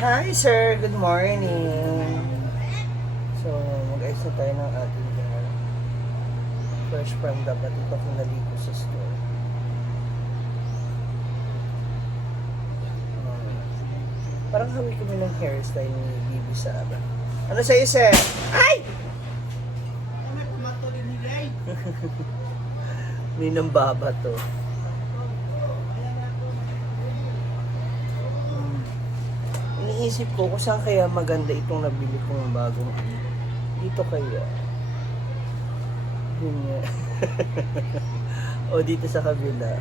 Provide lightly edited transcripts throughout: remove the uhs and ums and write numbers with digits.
Hi sir, good morning. So, mag-ayos na tayo ng ating fresh from the ba't ito kung naligo sa store. Parang hawig kami ng hairstyle ni Bibi Sara. Ano sa'yo sir? Ay! Ninang baba to. Iniisip ko kung saan kaya maganda itong nabili kong bagong dito kaya. Yun nga. O dito sa kabila.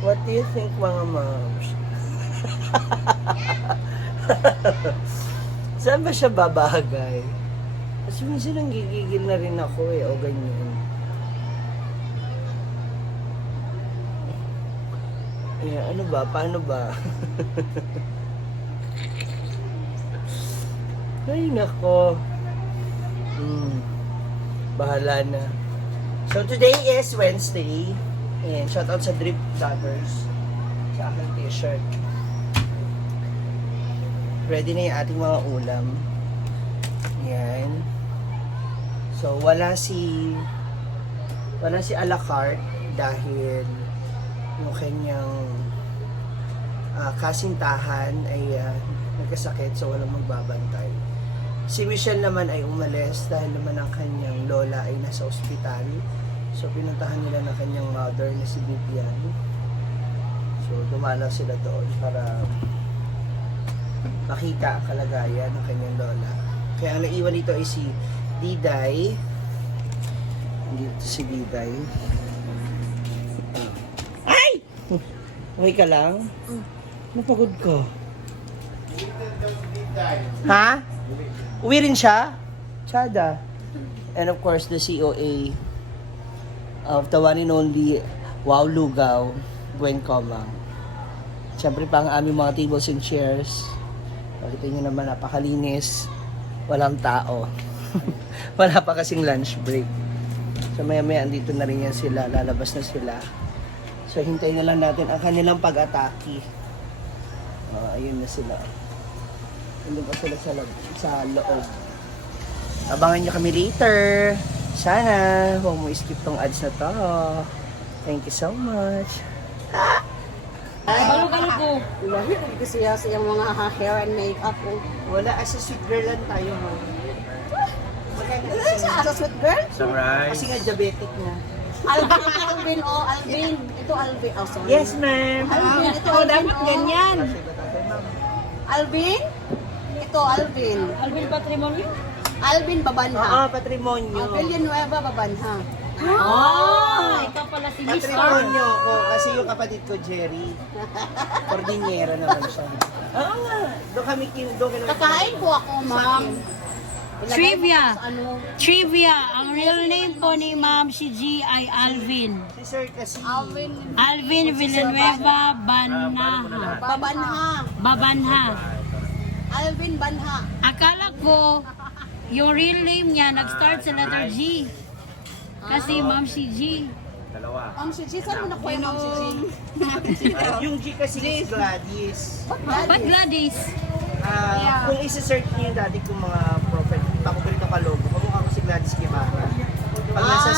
What do you think mga moms? Saan ba siya babagay? Kasi minsan nanggigigil na rin ako o ganyan. Ano ba? Paano ba? Ay, nako. Bahala na. So, today is Wednesday. And shout out sa Drip Daggers sa aking t-shirt. Ready na yung ating mga ulam. Yan. So, wala si a la carte dahil yung kanyang kasintahan ay nagkasakit, so walang magbabantay. Si Michelle naman ay umalis dahil naman ang kanyang lola ay nasa ospital. So pinuntahan nila ng kanyang mother na si Vivian. So dumalaw sila doon para makita ang kalagayan ng kanyang lola. Kaya ang naiwan dito ay si Diday. Dito si Diday. Ay! Okay ka lang? Napagod ka. Ha? Uwi rin siya? Chada. And of course, the COA of the one and only Wow Lugaw, Gwen Comang. Siyempre pa ang aming mga tables and chairs. Pakita nyo naman, napakalinis. Walang tao. Wala pa kasing lunch break. So maya-maya andito na rin yan sila. Lalabas na sila. So hintayin na lang natin ang kanilang pag-atake. Ayun na sila. Hindi pa sila sa loob. Abangan nyo kami later. Sana, huwag mo skip tong ads na to. Thank you so much. Balog-balog ko. Lahi ko siya sa iyang mga hair and makeup ko. Wala, as a sweet girl lang tayo mo. Ano siya as a sweet girl? Kasi nga diabetic na. Alvin, Alvin. Ito Alvin. Oh, sorry. Yes, ma'am. Alvin, ito Oh, Alvin. dapat ganyan. Alvin? Ito Alvin. Alvin Patrimonio? Alvin Oo, Babanha. patrimonyo. Villanueva Babanha. Ikaw pala si Miss Patrimonyo ko, kasi yung kapatid ko, Jerry. Cordillera naman siya. Oo nga. Doon kami Kakain po ako, ma'am. Ilagay Trivia. mo sa ano. Trivia. Ang real name po ni Ma'am si G ay Alvin. Si Sir kasi. Alvin Villanueva Banha. Babanha. Babanha. Alvin Banha. Akala ko, yung real name niya nag-start sa letter G. Kasi Ma'am si G. Ma'am si G, saan mo nakuha yung Ma'am si G? Yung G kasi is Gladys. Ba't Gladys? Kung isa-search niyo yung dati kong mga profile, ako ganito ka logo, kamukha ko si Gladys Guevara. Pag nasa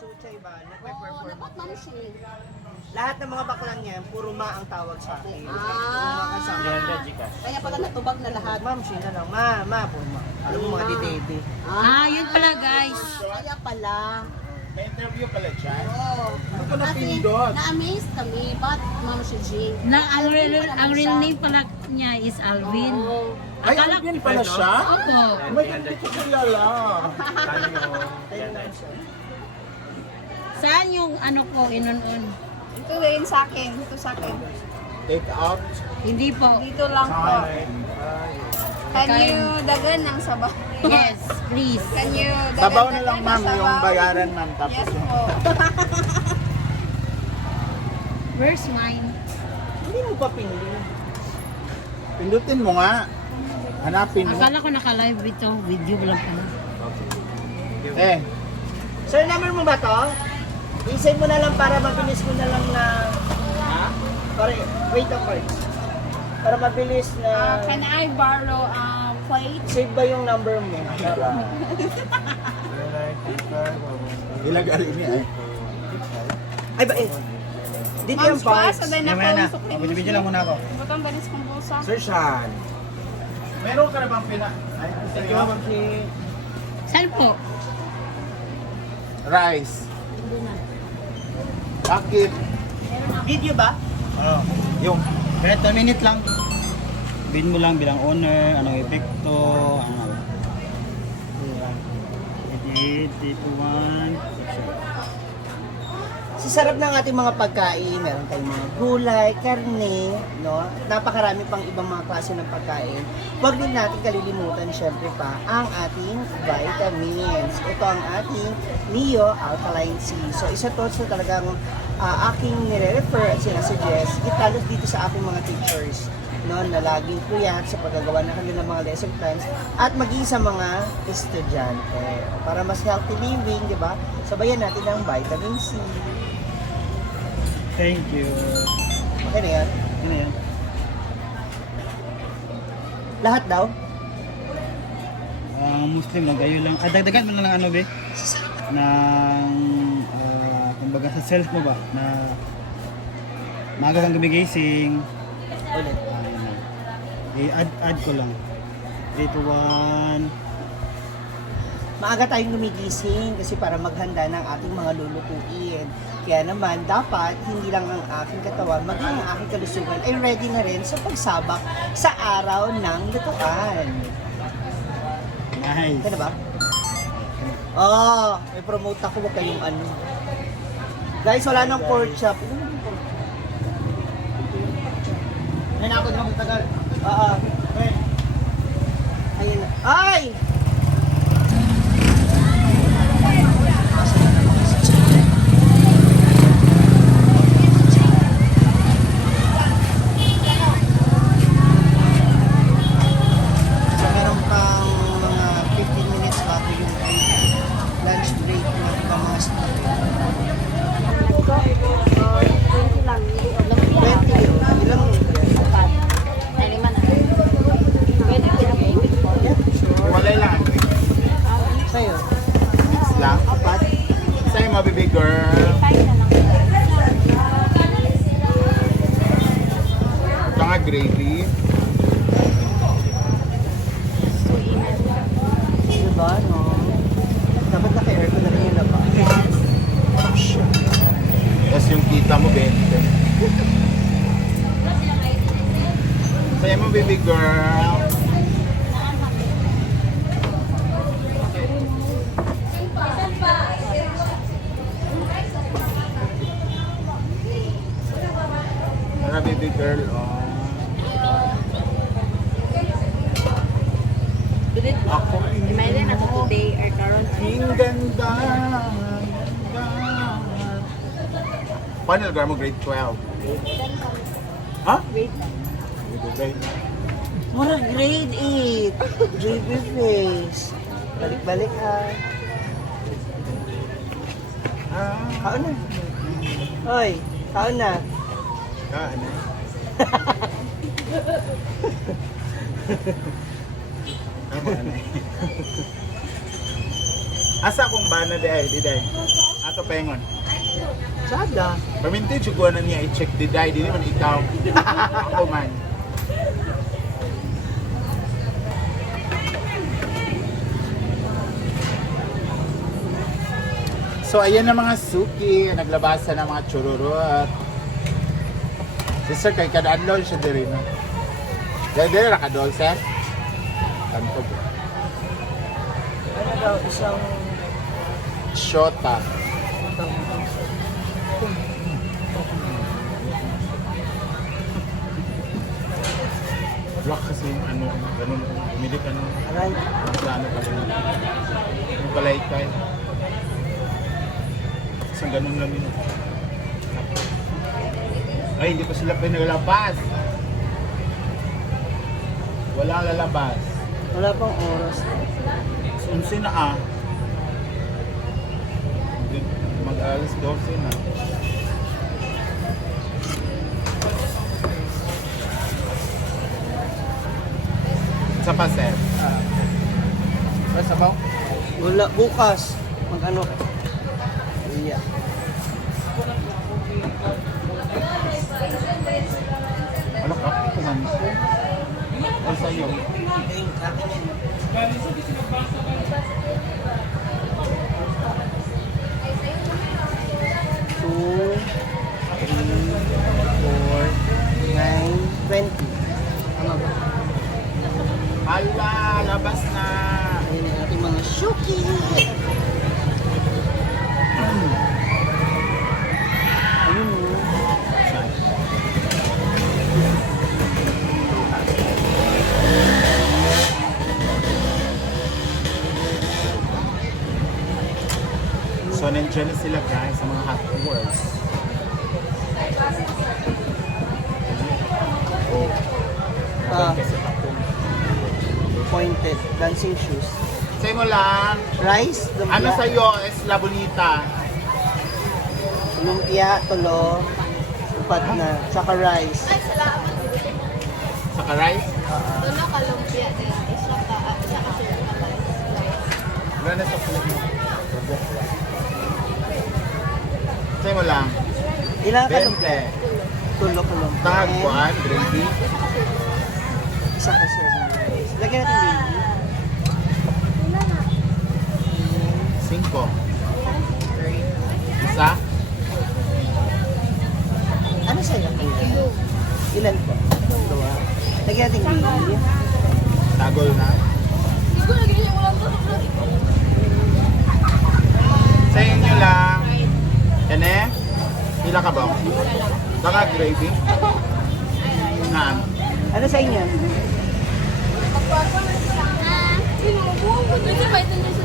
Chuchay ba, Oo, nagpe-perform. dapat Ma'am si. Lahat ng mga baklang niya, puro ma ang tawag sa akin. Mga kasama. Kaya pala natubag na lahat. Ma'am, siya na lang. Ma, puro ma. Alam mo mga didede. Yun pala guys. Kaya pala. May interview pala siya. Oo. Ano ko Kasi napindot? na-amaze kami, ba't Ma'am si G? Ang real name pala niya is Alvin. Oo. Ay, Alvin pala siya? Opo. May hindi ko kilala. Saan yung ano ko inon-on? Ito rin sa akin. Ito sa akin. Take out. Hindi po. Dito lang po. Can you dagan ng sabaw? Yes, please. Can you dagan Sabaw na lang ng ma'am, sabaw? yung bayaran ma'am. Tapos Yes yung... po. Where's mine? Hindi mo pa pinili. Pindutin mo nga. Hanapin mo. Akala ko naka-live ito. Video lang pala. Eh, Sir, number mo ba to? I-send mo na lang para mabilis mo na lang na... Ha? Sorry, wait a first. Para mabilis na... Can I borrow a plate? Save ba yung number mo? Ilagali niya eh. Ay ba eh? Dito Ma'am, yung parts. sa din ako sukli. Video lang muna ako. Butang balis kong bulsa. Sir Sean. Meron ka na bang pina... Ay, thank you, Ma'am Chi. Saan po? Rice. Bakit? Video ba? Oo. Yung. Kahit 2 minute lang. Bin mo lang bilang owner, anong epekto, ano. 88, 81. Sa sarap ng ating mga pagkain, meron tayong mga gulay, karne, no? Napakarami pang ibang mga klase ng pagkain. Huwag din natin kalilimutan, syempre pa, ang ating vitamins. Ito ang ating Neo Alkaline C. So, isa to sa talagang aking nire-refer at sinasuggest, lalo dito sa aking mga teachers, no, na laging puyat sa paggagawa ng kanilang mga lesson plans at maging sa mga estudyante. Para mas healthy living, di ba? Sabayan natin ang vitamin C. Thank you. Okay na yan? Ano yan? Lahat daw? Muslim lang, gayo lang. Dagdagan mo na lang ano be? Ng, kumbaga sa self mo ba? Na maaga kang gumigising. Ulit. I-add ko lang. 3 to 1. Maaga tayong gumigising kasi para maghanda ng ating mga lulutuin. Kaya naman, dapat hindi lang ang aking katawan, maging ang aking kalusugan ay ready na rin sa pagsabak sa araw ng lutuan. Nice. Kaya ba? Oh, may promote ako, wag kayong ano. Guys, wala nang pork chop. Ay, ako na magtagal. Oo. Ayun na. Ay! So, meron pang mga 15 minutes bago yung lunch break ng ibang mga student. 20 lang. 20 yun. Ilang Ay, lima na. Pwede ko lang. Yeah, sure. Walay lang. Sa'yo. Mix lang. Apat. Sa'yo, mabibi girl. Ito nga gravy. Diba, no? Dapat naka-aircon na rin yung labas. Tapos yung kita mo, 20. Sa'yo, mabibi girl. Tara, baby girl. Oh. Ako, Imagine ako today or karon. ang ganda. Paano nag mo grade 12? Ha? Grade Mura grade 8. JB face. Balik-balik ha. Kaon na. Hoy, kaon na. ano? Ano? Asa akong bana di ay, di day. Ato pengon. Sada. Paminti jugo na niya i-check di day, di naman ikaw. Ako man. So ayan na mga suki, naglabasan ng mga chururot. Sister, kay kada-adlol siya diri no. Dahil nakadol, sir. Tanto po. Ano daw, isang... Shota. Block kasi yung ano, ganun, umilit ano, Aray. sa ano pa rin. Yung kalaykay. Isang ganun lang yun. Ay, hindi pa sila pinalalabas. Walang lalabas. Wala pang oras. Unsi na ah. Mag-alas 12 na. Sa pa, sir. Sa ba? Wala, bukas. Mag-ano? Yeah. Ano ka? Kumamis ko? O sa'yo? Two, 3, 4, 9, 20. Tama ba? Hala, labas na! Ayun ang ating mga shuki. Ayun mo. So, nandiyan na sila guys sa mga hot tours. Oh. Ah. Kasi ako. Pointed dancing shoes. Say mo lang, Rice, lumpia, ano sa'yo is La Bonita? lumpia, tulo, upat na, tsaka rice. Sa rice? Tulo ka lumpia din. Isa ka, isa ka sila ka. Wala na sa food mo. Say mo lang, Ilang ka lumpia? 20. Tulo ka lumpia. Tahagpuan, gravy. Isa ka sir ng rice. Lagyan natin baby. 5. Isa? Ano sa'yo? Ilan po? Dua. Lagyan natin baby. Tagol na. Sa inyo lang. Kene? Pila ka ba? Saka gravy? Naan? Ano sa inyo?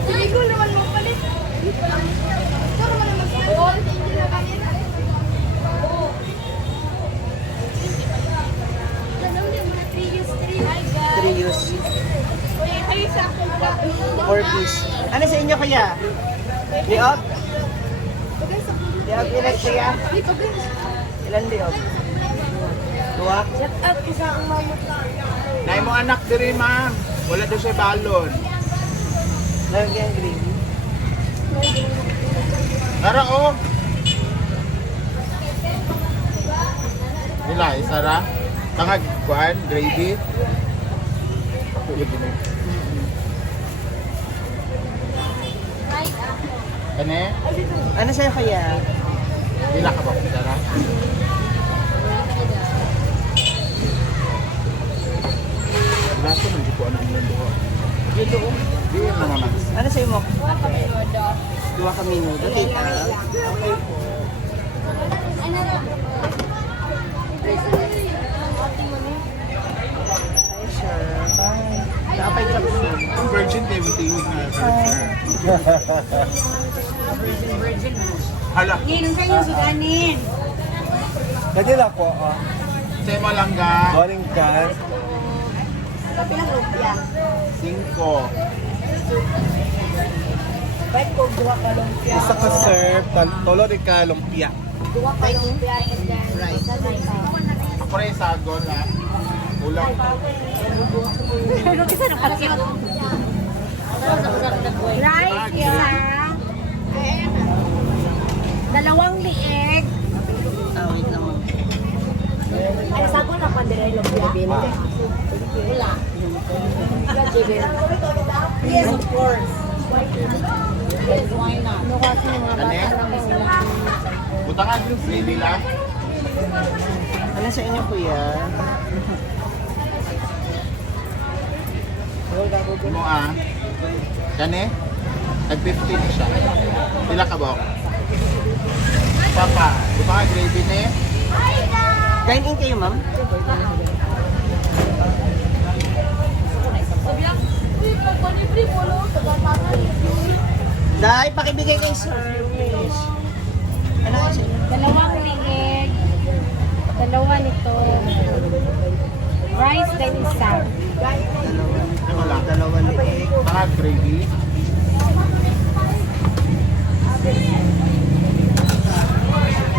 Ikaw naman mo palit. Ikaw naman mag-spell. Trios. 4 piece. Ano sa inyo kaya? Liog? Liog ilan kaya? Ilan liog? Dua? Nay mo anak diri ma'am. Wala daw siya balon. Lagyan gravy. Tara oh. Ila, isara. Tangag kuan, gravy. Ako yung gini. Kane? Ano sa'yo kaya? Pila ka ba? Isara? Wala ko nang di ko anak yung duha. Dito. Di yun naman natin. Ano sa'yo mo? Dua ka minuto. Tita. Okay po. Hi, sir. Bye. Nakapay ka po. Ang virgin day with you na virgin. Hala, Ngayon sa inyo sudanin. Kadila po, say mo lang ga. morning cast. 5. Isa ka serve, tolo rin ka lumpia. Rice. Ako rin sagon ha. Ulang. Pero kasi nakakit. Rice, isa. Dalawang lieg. Ah, wait lang. Ay, sago na pandiray lumpia. Wala. Yes, of course. Why not? Kane? Butangan yung free nila. Ano sa inyo, kuya? Mo Kane? Nag-15 na siya. Pila ka ba? Papa, butangan gravy na eh. Dine in kayo, ma'am? Dahil pakibigay kay service. Ano nga sa inyo? Dalawang lieg. Dalawa nito. Rice din isa. Ano lang? Dalawa liig. Butangan gravy.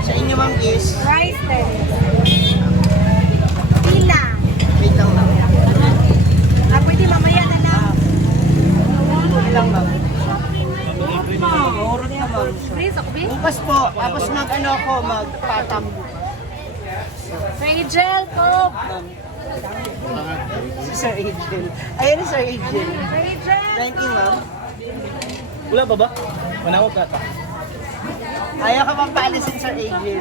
Sa inyo, ma'am, is... Rice din. Pila. Wait lang, ma'am. Pwede mag-ano ako, magpatambo. Rachel, ko! Si Sir Angel. Ayan ni Sir Angel. Rachel! Thank you, ma'am. Wala ba ba? Manawag ka ta. Ayaw ka pang paalisin, Sir Angel.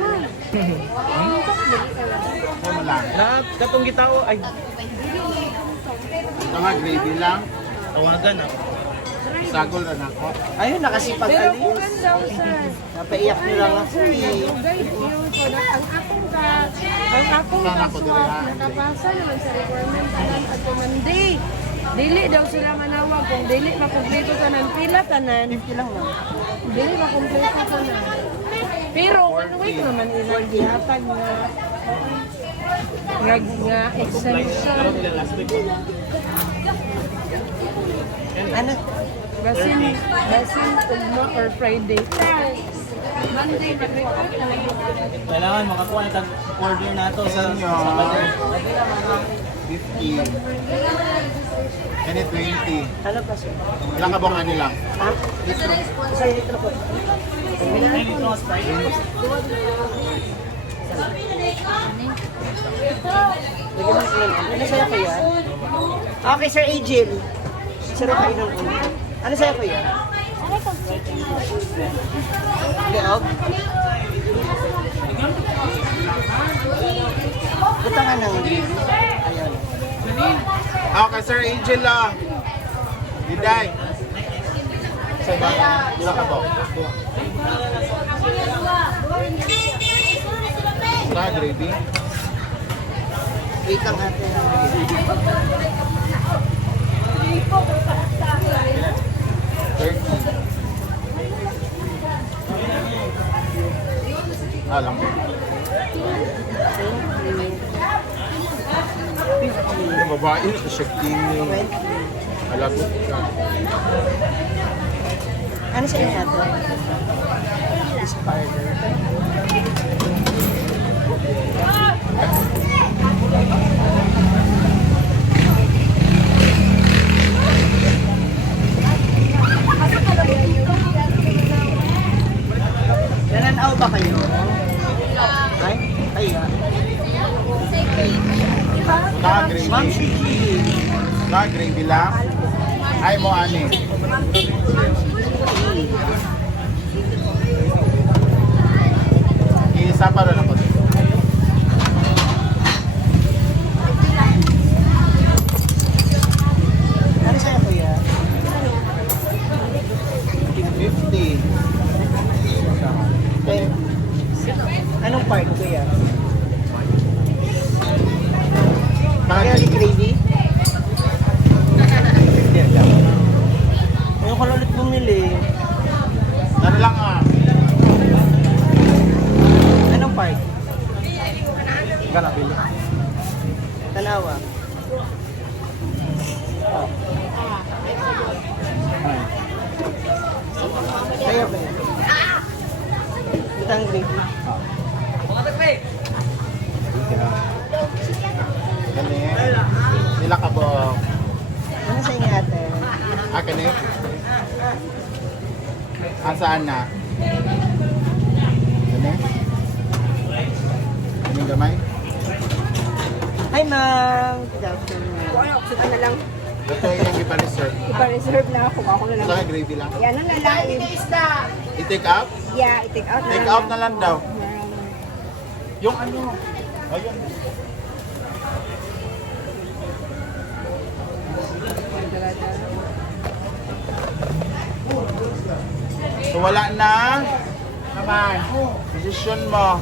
Ano mo lang? Na, katong gitao, ay, Ito nga, gravy lang. tawagan ako. Sagol na ako. Ayun, nakasipag alis. Napaiyak nyo lang ako eh. Ang akong Saan ako diri ha? nakapasa naman sa requirement tanan at tumandi. Dili daw sila manawag kung dili makumpleto tanan pila tanan. 50 lang, ma'am. Dili makumpleto tanan. Pero one week naman ilang gihatag nga exemption. Ano? Basin ugma or Friday. Monday mag-report na lang. Kailangan makakuha na tag-order na to sa Inyo. Sabado. 50. Kani 20. Ano pa, sir? Ilang kabong ano lang? Ha? Sa litro po. Lagyan mo ng ano sa'yo ko yan? Okay, Sir Angel. Sarap kayo ng ulo. Ano sa'yo ko yan? Leog? Buta nga ng ayun. Okay, Sir Angel lang. Diday. Sa iba? Ilang kabong? Sa gravy? Wait lang natin. 30. Alam mo. Yung babae na siya yung alagot ka. Ano sa inyo natin? This parlor. Nananaw ba kayo? Ay? Kaya? Naka-gravy. Ma'am, sige. Naka-gravy lang. Ay mo ani. Isa pa rin ako. Ano sa'yo, kuya? 50. Okay. Anong part, kuya? Kaya ni gravy? Ayun ko lang ulit bumili. Ano lang ah. Anong part? Gana pili. Tanawa. Kaya ba yun? Ito ang gravy. Gani. Sila ka ba? Ano sa inyo ate? Kani. Saan na? Gani. Gani gamay. Hi ma'am! Good afternoon. Ano na lang. Ito yung ipa-reserve. Ipa-reserve na ako. Ako na lang. Sa gravy lang. Yan ang lalaki. I-take out? Yeah, i-take out na Take lang. out na lang daw. Yung ano? Ayun. So wala na. Naman. Position mo.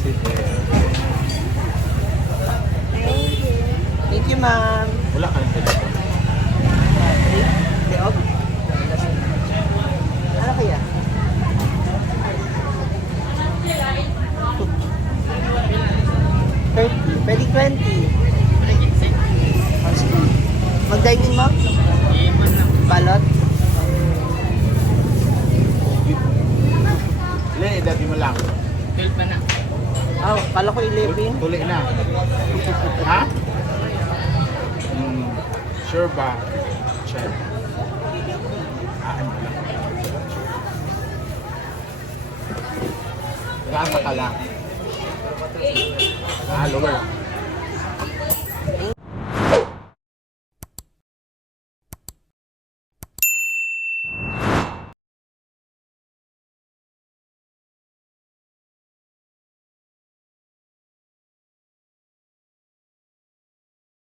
Sige. Thank you ma'am. Wala ka rin dito. Leog? Ano kaya? Pwede 20. Mag-dining mo? Balot? Ile, dati mo lang. Oh, kala ko 11. Tuli na. Ha? Hmm. Sure ba? Check. Ano lang. Gasa ka lang. Lower.